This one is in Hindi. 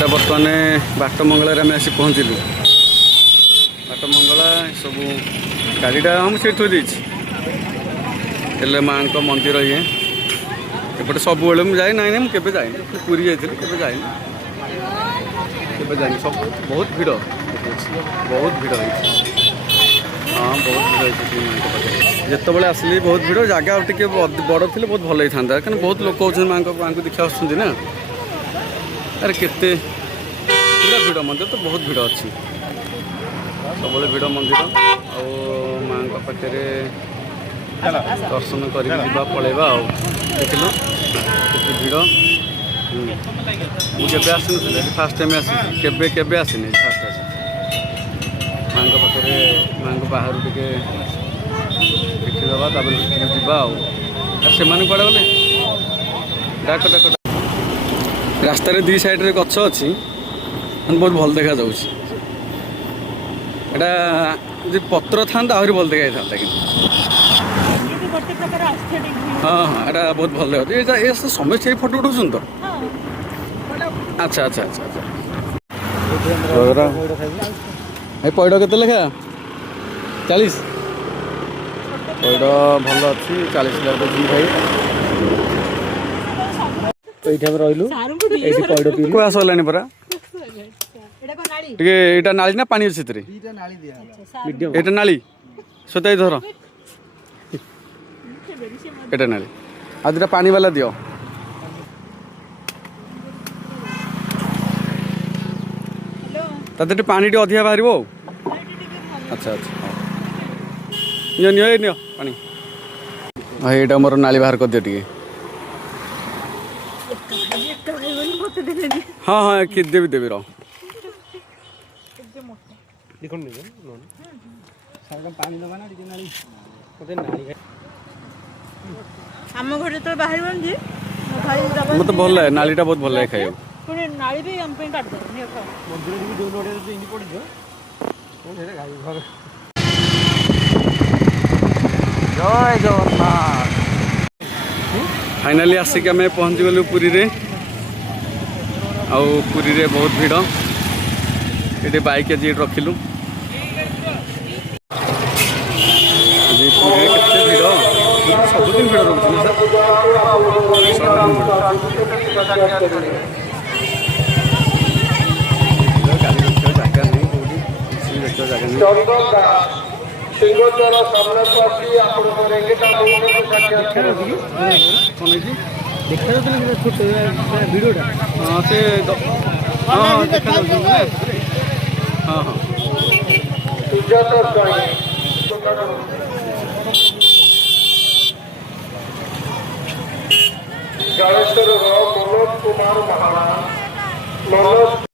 এটা बर्तमान बाटमंगल आम आसी पहुँचलु। बाटमंगला सब गाड़ीटा हम से थोड़ी माँ का मंदिर ये एपटे सब जाए ना मुझे जाए पूरी जाइए जाए सब बहुत भिड़ बहुत भिड़ हाँ बहुत भिड़ जिते बड़े आसली बहुत भिड़ जगह टे बड़ थी बहुत भल होता क्या बहुत लोग माँ को देखा आसना अरे केते पूरा भिड़ मंदिर तो बहुत भिड़ अच्छी सब भिड़ मंदिर आ माँ पाखे दर्शन कर पलैबा देखिल केते भिड़ मुझे आसी फास्ट टाइम आसी केबे आसनी फास्ट आसी माँ पाखे माँ को बाहर टे देखीदे जावा से कड़े गले डाक डाक रास्त दी साइड गच अच्छी बहुत भल देखा यहाँ पत्र था आहरी भल देखा था कि हाँ हाँ यहाँ बहुत भल देखा ये समस्त यही फटो उठाऊँ तो अच्छा अच्छा अच्छा अच्छा पैड़ के लेखा 40 पैड़ भल अच्छी 40 भाई तो ये रही पैड़ पी आसलानी परा ये नाली ना पानी अच्छे ये नाली सताई धर एटा नाली आ दुटा पानी वाला दियो ताते पानी अधिका बाहर अच्छा अच्छा नियो पानी हाँ ये मोर नाली बाहर कर दियो टे हाँ हाँ देवी देवी रहो आम घर तो बाहर मत भल लगे नालीटा बहुत भल लगे खाई नाली भी हम काट जय जगन्नाथ फाइनाली आसिक आम पहुँची गलु पुरी रे पुरी रे बहुत भिड़ ये बाइक आज रखिलु पुरी केते भिड़ सबुदिन भिड़ रोचे ना भिड़टा हाँ से हाँ देखा हाँ हाँ जलेश्वर मनोज कुमार महाराज मनोज